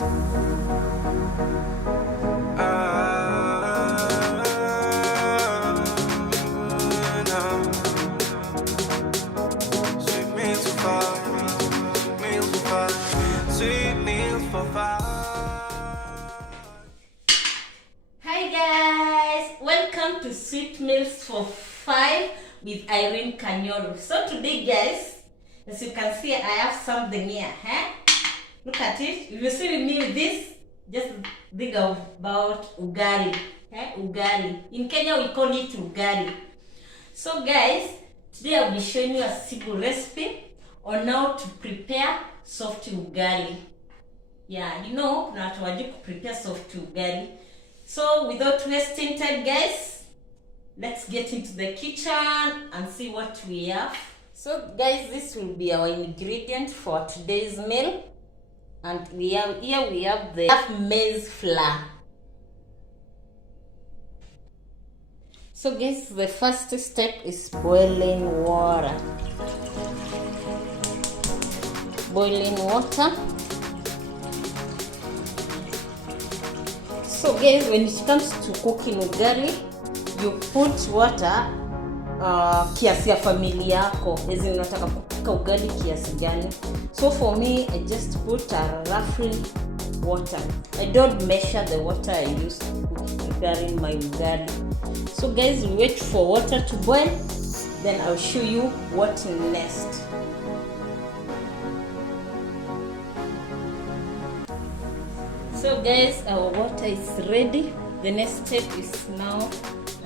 Hi guys, welcome to Sweet Meals for 5 with Irene Kanyolo. So today guys, as you can see, I have something here. Look at it. If you see me with this, just think about Ugali. Ugali. In Kenya we call it Ugali. So guys, today I'll be showing you a simple recipe on how to prepare soft Ugali. Yeah, you know, kuna watu wajui prepare soft Ugali. So without wasting time guys, let's get into the kitchen and see what we have. So guys, this will be our ingredient for today's meal. And we have the maize flour. So guys, the first step is boiling water. Boiling water. So guys, when it comes to cooking ugali, you put water kiasi ya familia yako. Ezi unataka kupika ugali kiasi gani. So for me, I just put a roughly water. I don't measure the water I use to cook ugali in my ugali. So guys, we wait for water to boil. Then I'll show you what next. So guys, our water is ready. The next step is now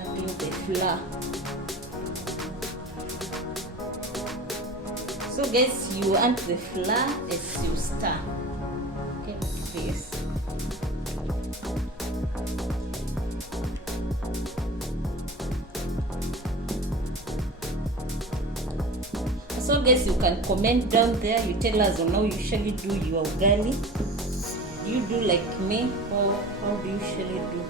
adding the flour. So guys, you add the flour as you stir. Okay, like this. So guys, you can comment down there. You tell us on how you usually do your ugali. Do you do like me, or how do you usually do?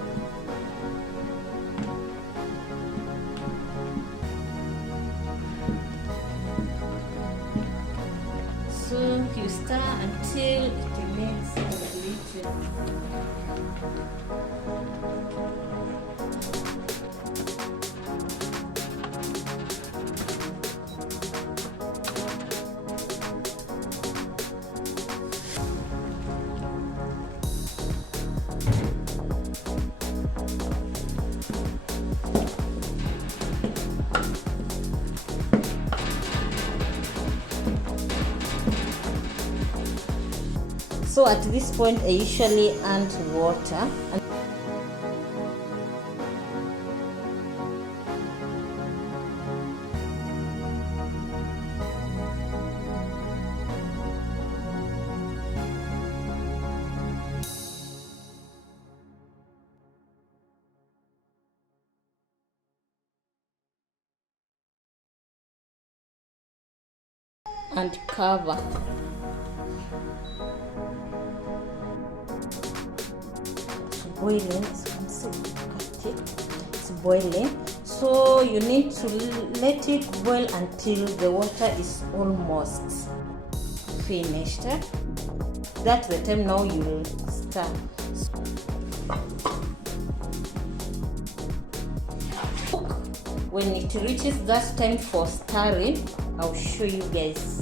So you stir until it remains completely. So at this point, I usually add water. And cover. Boiling, as you can see, it's boiling. So you need to let it boil until the water is almost finished. That's the time now you will stir. When it reaches that time for stirring, I'll show you guys.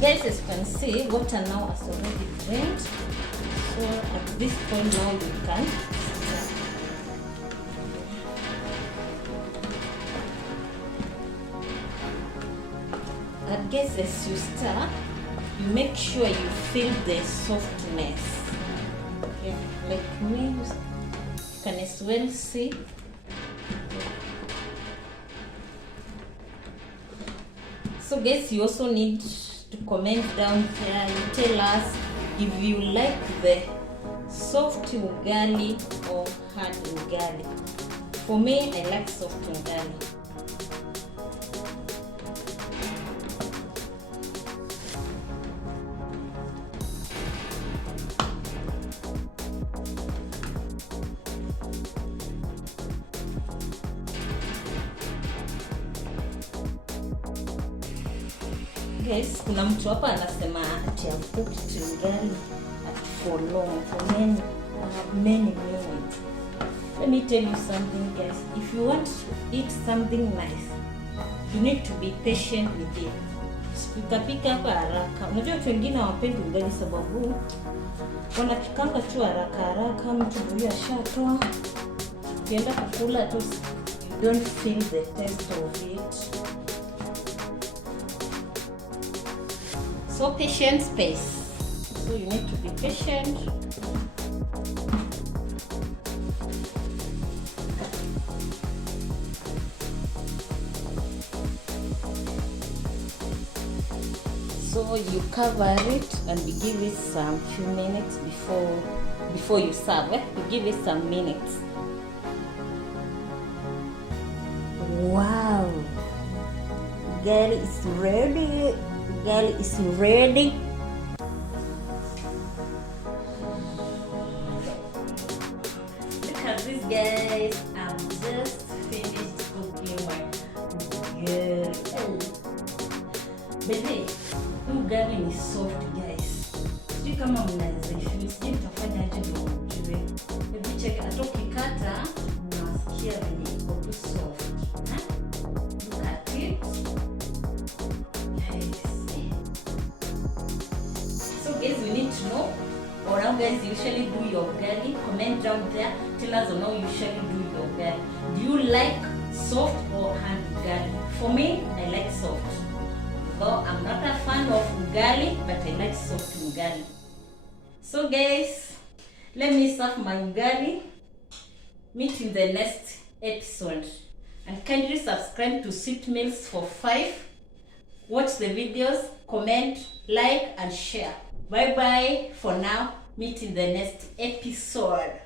Guys, as you can see, water now has already drained. So at this point now you can stir. And guys, as you stir, you make sure you feel the softness. Okay, like me, you can as well see. So guys, you also need to comment down here. You tell us if you like the soft ugali or hard ugali? For me, I like soft ugali. Guys, kuna mtu hapa anasema ati I've cooked ugali for long, for many minutes. Let me tell you something, guys. If you want to eat something nice, you need to be patient with it. Ukapika hapa haraka. Unajua watu wengine hawapendi ugali sababu wanapikanga tu haraka, mtu huyo ashatoa. Ukienda kukula tu, you don't feel the taste of it. So patience pays. So you need to be patient. So you cover it and you give it some few minutes before you serve. You give it some minutes. Wow, ugali is ready. Ugali is ready. Look at this, guys. I've just finished cooking my ugali. Baby, ugali ni soft, guys. Sijui kama mnaweza ifeel, sijui mtafanya aje ndio mjue. Baby, check, hata ukikata unasikia venye iko tu soft. Look at it. So guys, we need to know, or how guys usually do your ugali. Comment down there, tell us on how you usually do your ugali. Do you like soft or hard ugali? For me, I like soft. Though I'm not a fan of ugali, but I like soft ugali. So guys, let me serve my ugali. Meet in the next episode. And kindly subscribe to Sweet Meals for 5. Watch the videos, comment, like, and share. Bye bye for now. Meet in the next episode.